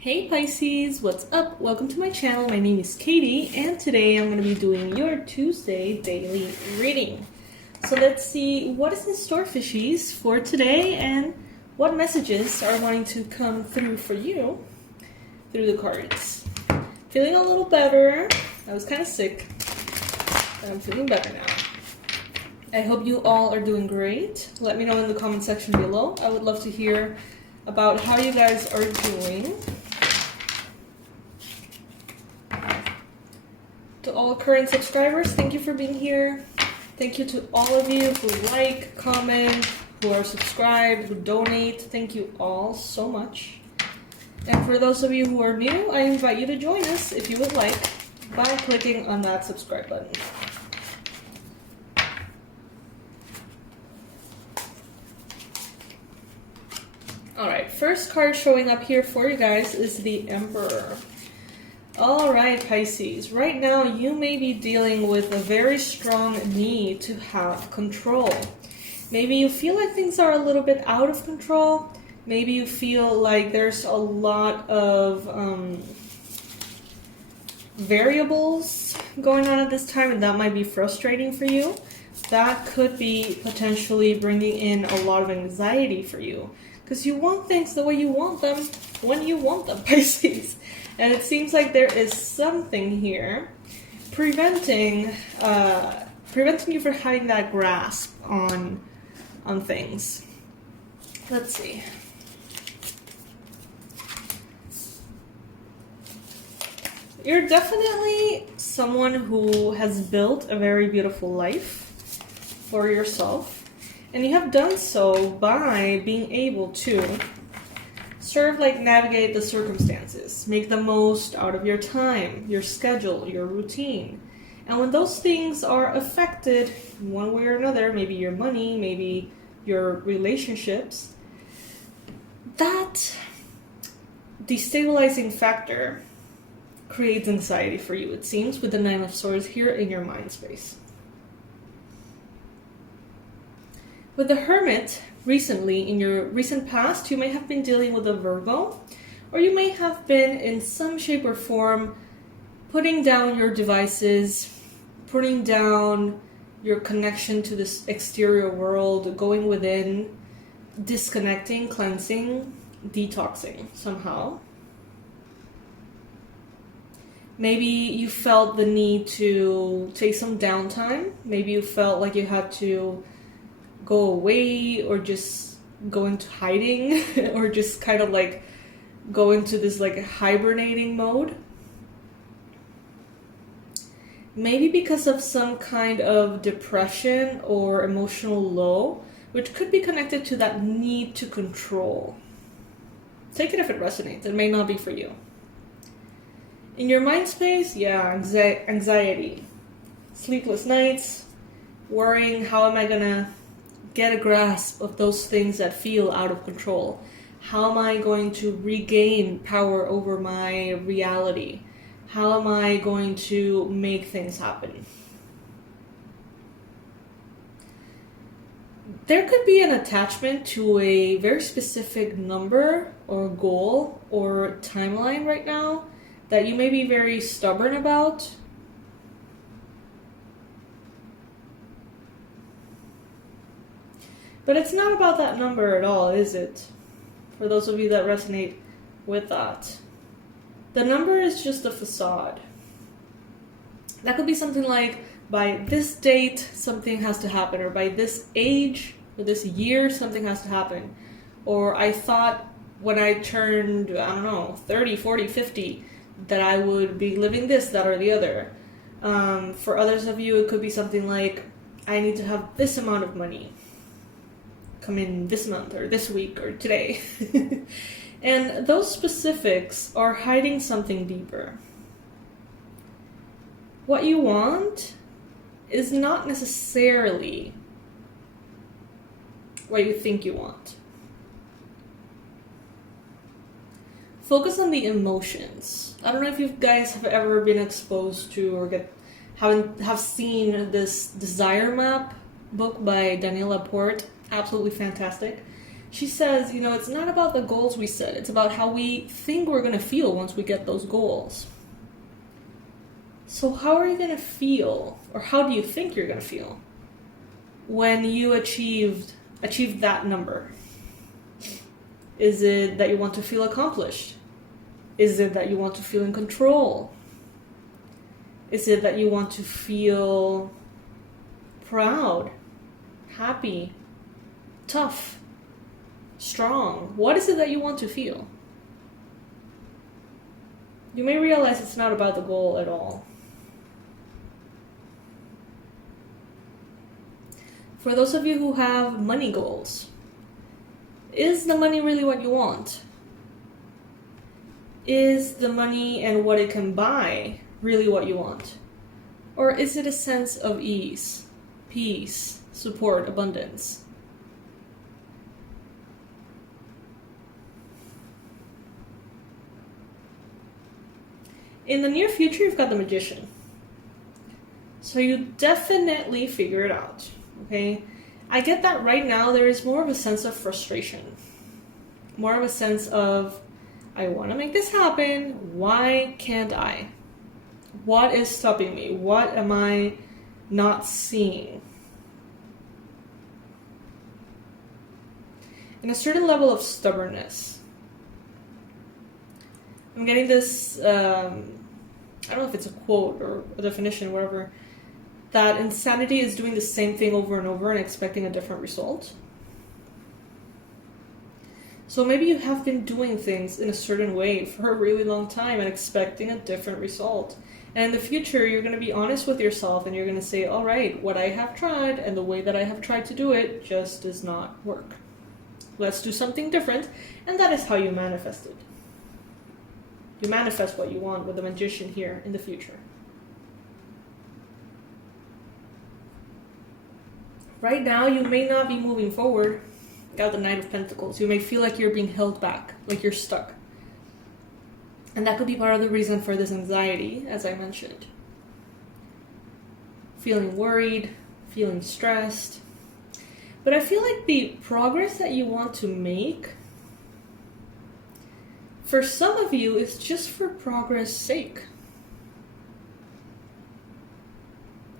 Hey Pisces, what's up? Welcome to my channel. My name is Katie, and today I'm going to be doing your Tuesday daily reading. So let's see what is in store, fishies, for today and what messages are wanting to come through for you through the cards. Feeling a little better. I was kind of sick, but I'm feeling better now. I hope you all are doing great. Let me know in the comment section below. I would love to hear about how you guys are doing. To all current subscribers, thank you for being here. Thank you to all of you who like, comment, who are subscribed, who donate. Thank you all so much. And for those of you who are new, I invite you to join us if you would like by clicking on that subscribe button. Alright, first card showing up here for you guys is the Emperor. Alright, Pisces, right now you may be dealing with a very strong need to have control. Maybe you feel like things are a little bit out of control. Maybe you feel like there's a lot of variables going on at this time, and that might be frustrating for you. That could be potentially bringing in a lot of anxiety for you, because you want things the way you want them, when you want them, Pisces. And it seems like there is something here preventing you from having that grasp on things. Let's see. You're definitely someone who has built a very beautiful life for yourself, and you have done so by being able to navigate the circumstances, make the most out of your time, your schedule, your routine. And when those things are affected one way or another, maybe your money, maybe your relationships, that destabilizing factor creates anxiety for you, it seems, with the Nine of Swords here in your mind space. With the Hermit, recently, in your recent past, you may have been dealing with a Virgo, or you may have been in some shape or form putting down your devices, putting down your connection to this exterior world, going within, disconnecting, cleansing, detoxing somehow. Maybe you felt the need to take some downtime. Maybe you felt like you had to go away, or just go into hiding, or just kind of like go into this like hibernating mode. Maybe because of some kind of depression or emotional low, which could be connected to that need to control. Take it if it resonates. It may not be for you. In your mind space, yeah, anxiety, sleepless nights, worrying, how am I gonna get a grasp of those things that feel out of control? How am I going to regain power over my reality? How am I going to make things happen? There could be an attachment to a very specific number or goal or timeline right now that you may be very stubborn about. But it's not about that number at all, is it? For those of you that resonate with that. The number is just a facade. That could be something like, by this date, something has to happen, or by this age, or this year, something has to happen. Or I thought when I turned, I don't know, 30, 40, 50, that I would be living this, that, or the other. For others of you, it could be something like, I need to have this amount of money come in this month, or this week, or today. And those specifics are hiding something deeper. What you want is not necessarily what you think you want. Focus on the emotions. I don't know if you guys have ever been exposed to or have seen this Desire Map book by Danielle Laporte. Absolutely fantastic. She says, you know, it's not about the goals we set. It's about how we think we're going to feel once we get those goals. So how are you going to feel, or how do you think you're going to feel when you achieved that number? Is it that you want to feel accomplished? Is it that you want to feel in control? Is it that you want to feel proud, happy, tough, strong? What is it that you want to feel? You may realize it's not about the goal at all. For those of you who have money goals, is the money really what you want? Is the money and what it can buy really what you want? Or is it a sense of ease, peace, support, abundance? In the near future, you've got the Magician. So you definitely figure it out, okay? I get that right now there is more of a sense of frustration. More of a sense of, I want to make this happen. Why can't I? What is stopping me? What am I not seeing? And a certain level of stubbornness. I'm getting this, I don't know if it's a quote or a definition, whatever, that insanity is doing the same thing over and over and expecting a different result. So maybe you have been doing things in a certain way for a really long time and expecting a different result. And in the future, you're going to be honest with yourself and you're going to say, all right, what I have tried and the way that I have tried to do it just does not work. Let's do something different. And that is how you manifest it. You manifest what you want with the Magician here in the future. Right now, you may not be moving forward. Got the Knight of Pentacles. You may feel like you're being held back, like you're stuck. And that could be part of the reason for this anxiety, as I mentioned. Feeling worried, feeling stressed. But I feel like the progress that you want to make, for some of you, is just for progress' sake.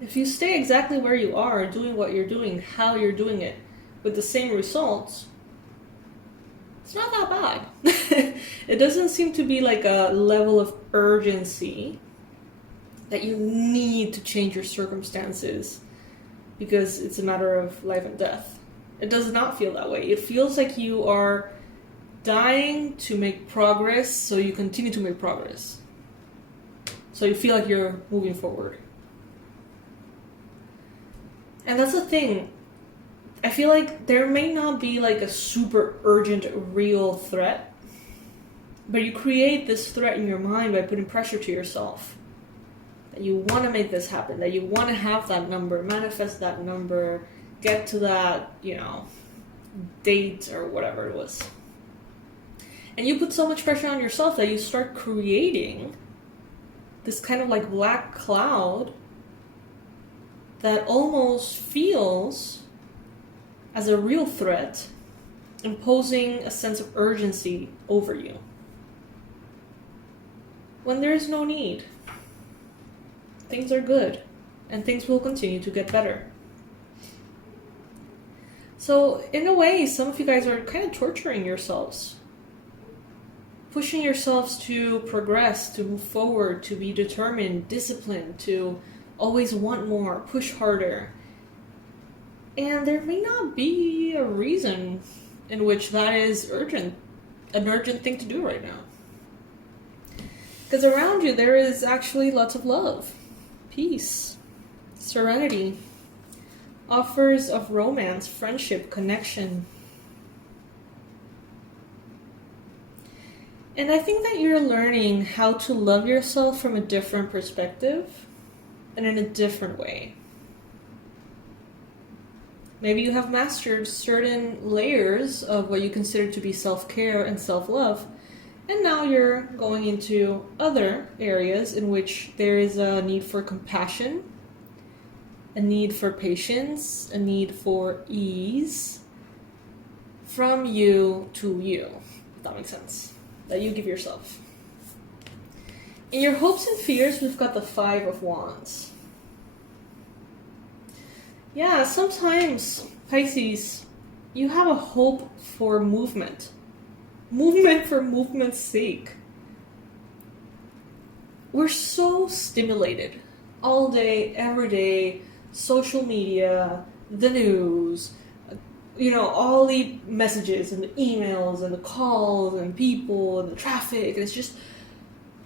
If you stay exactly where you are, doing what you're doing, how you're doing it, with the same results, it's not that bad. It doesn't seem to be like a level of urgency that you need to change your circumstances because it's a matter of life and death. It does not feel that way. It feels like you are dying to make progress, so you continue to make progress. So you feel like you're moving forward. And that's the thing. I feel like there may not be like a super urgent, real threat, but you create this threat in your mind by putting pressure to yourself. That you want to make this happen, that you want to have that number, manifest that number, get to that, date or whatever it was. And you put so much pressure on yourself that you start creating this kind of like black cloud that almost feels as a real threat, imposing a sense of urgency over you. When there is no need. Things are good, and things will continue to get better. So, in a way, some of you guys are kind of torturing yourselves. Pushing yourselves to progress, to move forward, to be determined, disciplined, to always want more, push harder. And there may not be a reason in which that is an urgent thing to do right now. Because around you there is actually lots of love, peace, serenity, offers of romance, friendship, connection. And I think that you're learning how to love yourself from a different perspective and in a different way. Maybe you have mastered certain layers of what you consider to be self-care and self-love, and now you're going into other areas in which there is a need for compassion, a need for patience, a need for ease, from you to you, if that makes sense, that you give yourself. In your hopes and fears, we've got the 5 of Wands. Yeah, sometimes, Pisces, you have a hope for movement. Movement for movement's sake. We're so stimulated all day, every day, social media, the news, all the messages and the emails and the calls and people and the traffic. It's just,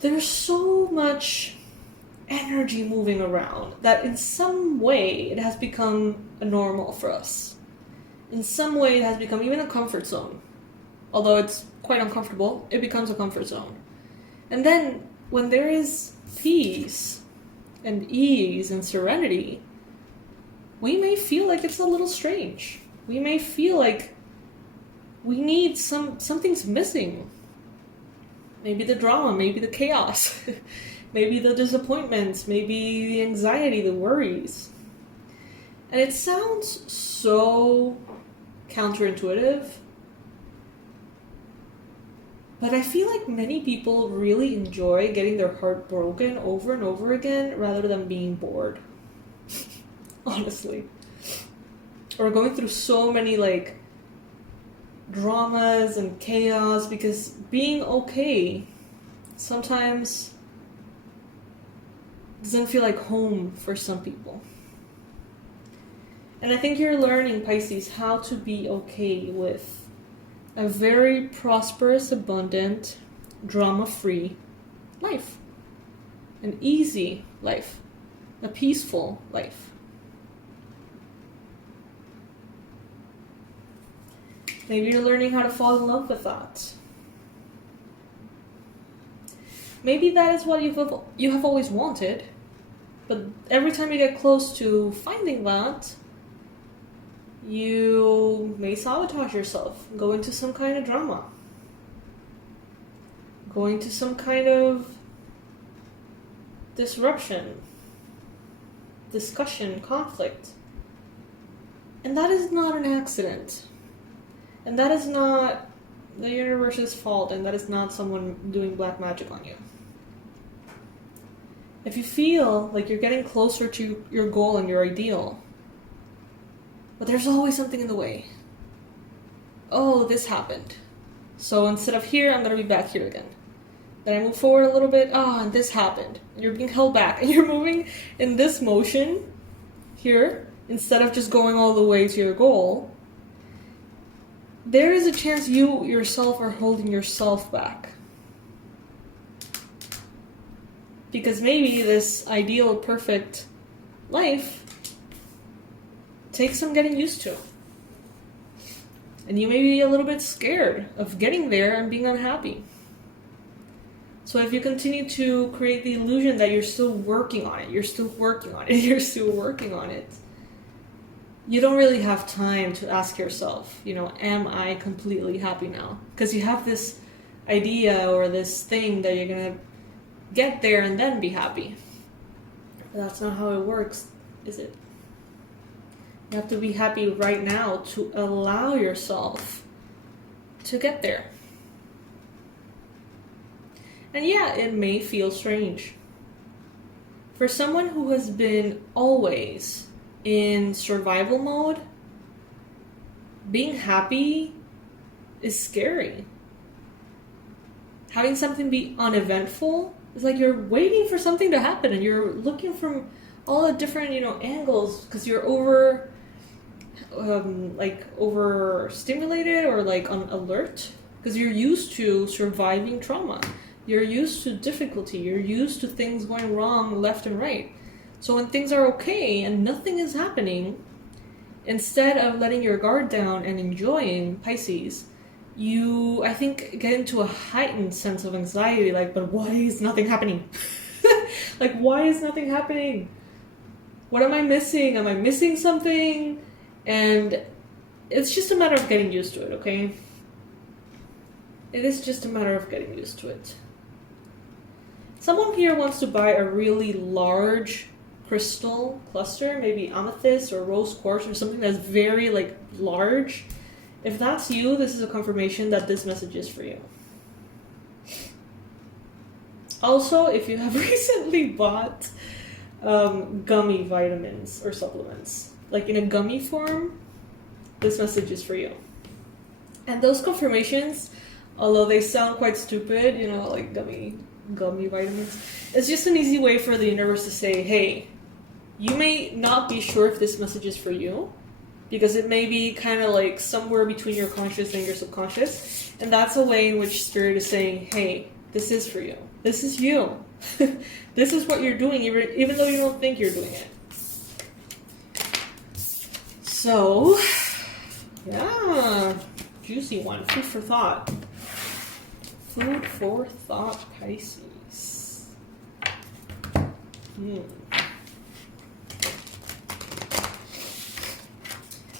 there's so much energy moving around that in some way it has become a normal for us. In some way it has become even a comfort zone. Although it's quite uncomfortable, it becomes a comfort zone. And then when there is peace and ease and serenity, we may feel like it's a little strange. We may feel like we need something's missing. Maybe the drama, maybe the chaos, maybe the disappointments, maybe the anxiety, the worries. And it sounds so counterintuitive, but I feel like many people really enjoy getting their heart broken over and over again rather than being bored. Honestly. Or going through so many dramas and chaos, because being okay sometimes doesn't feel like home for some people. And I think you're learning, Pisces, how to be okay with a very prosperous, abundant, drama-free life. An easy life. A peaceful life. Maybe you're learning how to fall in love with that. Maybe that is what you have always wanted, but every time you get close to finding that, you may sabotage yourself, go into some kind of drama, go into some kind of disruption, discussion, conflict. And that is not an accident. And that is not the universe's fault, and that is not someone doing black magic on you. If you feel like you're getting closer to your goal and your ideal, but there's always something in the way. Oh, this happened. So instead of here, I'm going to be back here again. Then I move forward a little bit. And this happened. And you're being held back. And you're moving in this motion here, instead of just going all the way to your goal. There is a chance you yourself are holding yourself back. Because maybe this ideal, perfect life takes some getting used to. And you may be a little bit scared of getting there and being unhappy. So if you continue to create the illusion that you're still working on it, you're still working on it, you don't really have time to ask yourself, am I completely happy now? Because you have this idea or this thing that you're going to get there and then be happy. But that's not how it works, is it? You have to be happy right now to allow yourself to get there. And yeah, it may feel strange. For someone who has been always in survival mode, being happy is scary. Having something be uneventful is like you're waiting for something to happen and you're looking from all the different, angles because you're overstimulated or on alert because you're used to surviving trauma. You're used to difficulty. You're used to things going wrong left and right. So when things are okay and nothing is happening, instead of letting your guard down and enjoying, Pisces, you, I think, get into a heightened sense of anxiety, but why is nothing happening? Why is nothing happening? What am I missing? Am I missing something? And it's just a matter of getting used to it, okay? It is just a matter of getting used to it. Someone here wants to buy a really large crystal cluster, maybe amethyst or rose quartz or something that's very large If that's you, this is a confirmation that this message is for you. Also, if you have recently bought gummy vitamins or supplements, like in a gummy form, this message is for you. And those confirmations, although they sound quite stupid, you know, like gummy vitamins, it's just an easy way for the universe to say, hey, you may not be sure if this message is for you, because it may be kind of like somewhere between your conscious and your subconscious, and that's a way in which Spirit is saying, hey, this is for you. This is you. This is what you're doing, even though you don't think you're doing it. So, yeah, juicy one. Food for thought. Food for thought, Pisces.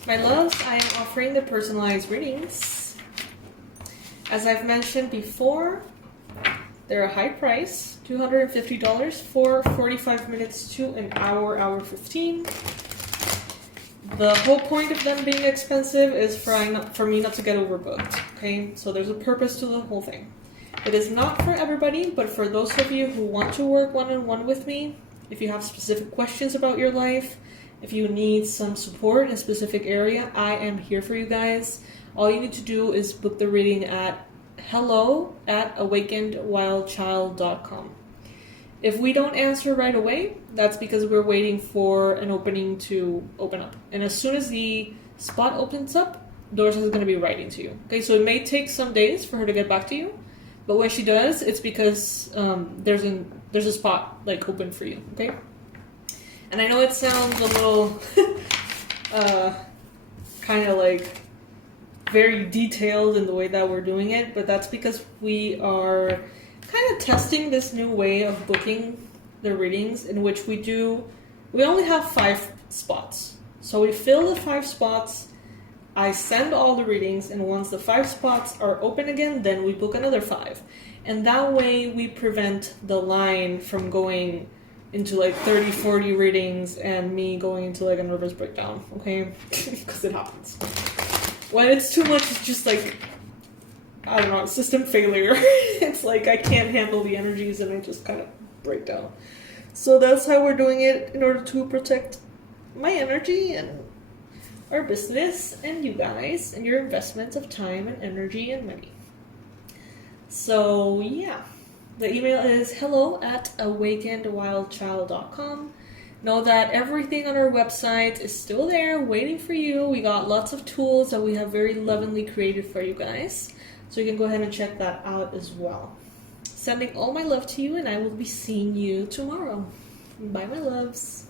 My loves, I am offering the personalized readings. As I've mentioned before, they're a high price, $250 for 45 minutes to an hour, hour 15. The whole point of them being expensive is for me not to get overbooked, okay? So there's a purpose to the whole thing. It is not for everybody, but for those of you who want to work one-on-one with me, if you have specific questions about your life, if you need some support in a specific area, I am here for you guys. All you need to do is book the reading at hello@awakenedwildchild.com. If we don't answer right away, that's because we're waiting for an opening to open up. And as soon as the spot opens up, Doris is going to be writing to you. Okay, so it may take some days for her to get back to you, but when she does, it's because there's a spot like open for you. Okay, and I know it sounds a little kind of like very detailed in the way that we're doing it, but that's because we are kind of testing this new way of booking the readings, in which we only have 5 spots. So we fill the 5 spots, I send all the readings, and once the 5 spots are open again, then we book another 5. And that way we prevent the line from going into like 30, 40 readings and me going into like a nervous breakdown, okay? Because it happens. When it's too much, it's just like, I don't know, system failure. It's like I can't handle the energies and I just kind of break down. So that's how we're doing it, in order to protect my energy and our business and you guys and your investments of time and energy and money. So yeah, the email is hello@awakenedwildchild.com. Know that everything on our website is still there waiting for you. We got lots of tools that we have very lovingly created for you guys. So you can go ahead and check that out as well. Sending all my love to you, and I will be seeing you tomorrow. Bye, my loves.